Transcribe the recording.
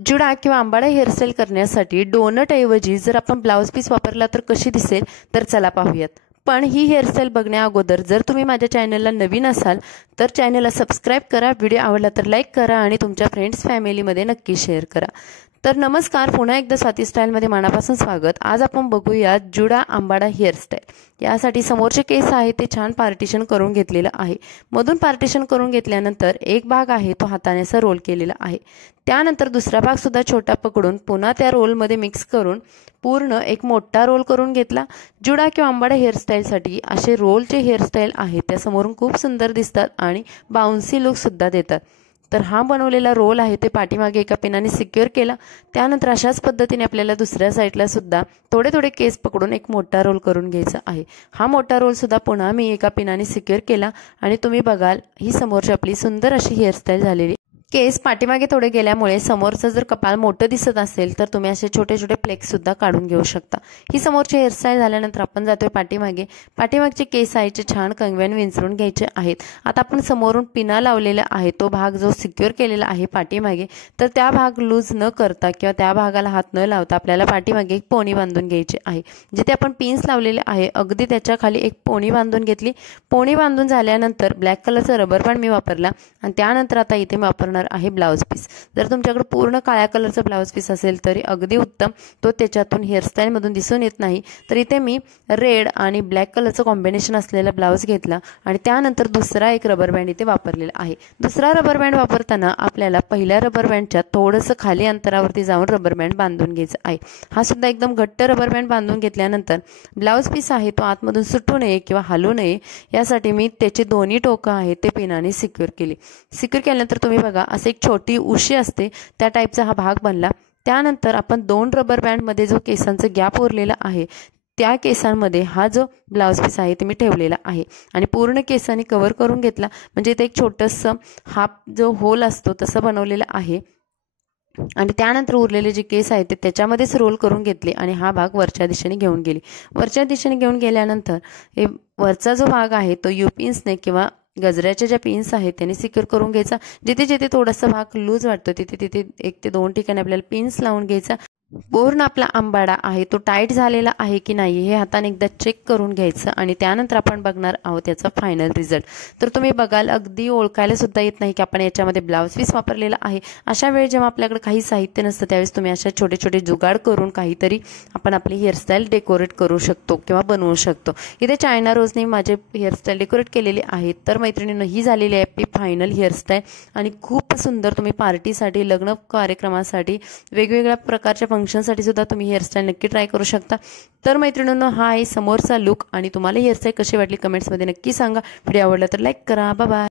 जुडा किंवा आंबाडा हेअरस्टाईल करण्यासाठी डोनट ऐवजी जर आपण ब्लाउज पीस वापरला तर कशी दिसेल तर चला पाहूयात। पण ही हेअरस्टाईल बघण्या अगोदर जर तुम्ही माझ्या चॅनलला नवीन असाल तर चॅनलला सबस्क्राइब करा, व्हिडिओ आवडला तर लाईक करा आणि तुमच्या फ्रेंड्स फॅमिलीमध्ये नक्की शेअर करा। तर नमस्कार, पुन्हा एकदा स्वाती स्टाईलमध्ये मनापासून स्वागत। आज आपण बघूया जुडा आंबाडा हेअरस्टाईल। यासाठी समोरचे केस आहे ते छान पार्टिशन करून घेतलेलं आहे। मधून पार्टिशन करून घेतल्यानंतर एक भाग आहे तो हाताने असा रोल केलेला आहे। त्यानंतर दुसरा भाग सुद्धा छोटा पकडून पुन्हा त्या रोलमध्ये मिक्स करून पूर्ण एक मोठा रोल करून घेतला। जुडा किंवा आंबाडा हेअरस्टाईलसाठी असे रोलचे हेअरस्टाईल आहे त्या समोरून खूप सुंदर दिसतात आणि बाउन्सी लुक सुद्धा देतात। तर हा बनवलेला रोल आहे ते पाठीमागे एका पिनाने सिक्युअर केला। त्यानंतर अशाच पद्धतीने आपल्याला दुसऱ्या साईडला सुद्धा थोडे थोडे केस पकडून एक मोठा रोल करून घ्यायचा आहे। हा मोठा रोल सुद्धा पुन्हा मी एका पिनाने सिक्युअर केला आणि तुम्ही बघाल ही समोरची आपली सुंदर अशी हेअरस्टाईल झालेली। केस पाठीमागे थोडे गेल्यामुळे समोरचं जर कपाळ मोठं दिसत असेल तर तुम्ही असे छोटे छोटे फ्लेक्स सुद्धा काढून घेऊ शकता। ही समोरची हेअरस्टाईल झाल्यानंतर आपण जातोय पाठीमागे। पाठीमागचे केस आईचे छान कंगव्याने विंचरून घ्यायचे आहेत। आता आपण समोरून पिना लावलेला आहे तो भाग जो सिक्युअर केलेला आहे पाठीमागे, तर त्या भाग लूज न करता किंवा त्या भागाला हात न लावता आपल्याला पाठीमागे एक पोणी बांधून घ्यायची आहे। जिथे आपण पिन्स लावलेले आहे अगदी त्याच्या खाली एक पोणी बांधून घेतली। पोणी बांधून झाल्यानंतर ब्लॅक कलरचा रबर बँड मी वापरला आणि त्यानंतर आता इथे मी वापरणार आहे ब्लाउज पीस। जर तुमच्याकडे पूर्ण काळ्या कलरचा ब्लाउज पीस असेल तरी अगदी उत्तम, तो त्याच्यातून हेअरस्टाईल मधून दिसून येत नाही। तर इथे मी रेड आणि ब्लॅक कलरचं कॉम्बिनेशन असलेला ब्लाउज घेतला आणि त्यानंतर दुसरा एक रबर बँड इथे वापरलेला आहे। दुसरा रबर बँड वापरताना आपल्याला पहिल्या रबर बँडच्या थोडंसं खाली अंतरावरती जाऊन रबर बँड बांधून घ्यायचा आहे। हा सुद्धा एकदम घट्ट रबर बँड बांधून घेतल्यानंतर ब्लाउज पीस आहे तो आतमधून सुटू नये किंवा हलू नये यासाठी मी त्याची दोन्ही टोकं आहे ते पिनाने सिक्युअर केली। सिक्युअर केल्यानंतर तुम्ही बघा असे एक छोटी उशी असते त्या टाईपचा हा भाग बनला। त्यानंतर आपण दोन रबर बँड मध्ये जो केसांचा गॅप उरलेला आहे त्या केसांमध्ये हा जो ब्लाउज पीस आहे ते मी ठेवलेला आहे आणि पूर्ण केसांनी कव्हर करून घेतला। म्हणजे इथे एक छोटंसं हाफ जो होल असतो तसं बनवलेला आहे आणि त्यानंतर उरलेले जे केस आहेत ते त्याच्यामध्येच रोल करून घेतले आणि हा भाग वरच्या दिशेने घेऊन गेली। वरच्या दिशेने घेऊन गेल्यानंतर हे वरचा जो भाग आहे तो यू पिन्सने किंवा गजऱ्याच्या ज्या पिन्स आहेत त्याने सिक्युअर करून घ्यायचा। जिथे जिथे थोडासा भाग लूज वाटतो तिथे तिथे 1 ते 2 ठिकाणी आपल्याला पिन्स लावून घ्यायचा। पूर्ण आपला आंबाडा आहे तो टाईट झालेला आहे की नाही हे हाताने एकदा चेक करून घ्यायचं आणि त्यानंतर आपण बघणार आहोत याचा फायनल रिझल्ट। तर तुम्ही बघाल अगदी ओळखायला सुद्धा येत नाही की आपण याच्यामध्ये ब्लाउज पीस वापरलेला आहे। अशा वेळी जेव्हा आपल्याकडे काही साहित्य नसतं त्यावेळेस तुम्ही अशा छोटे छोटे जुगाड करून काहीतरी आपण आपली हेअरस्टाईल डेकोरेट करू शकतो किंवा बनवू शकतो। इथे चायना रोजने माझे हेअरस्टाईल डेकोरेट केलेले आहेत। तर मैत्रिणींनो ही झालेली आहे आपली फायनल हेअरस्टाईल आणि खूप सुंदर। तुम्ही पार्टीसाठी, लग्न कार्यक्रमासाठी, वेगवेगळ्या प्रकारच्या फंक्शनसाठी सुद्धा तुम्ही हेअरस्टाईल नक्की ट्राय करू शकता। तर मैत्रिणींनो हा आहे समोरचा लुक आणि तुम्हाला हेअरस्टाईल कशी वाटली कमेंट्समध्ये नक्की सांगा। व्हिडिओ आवडला तर लाईक करा। Bye bye.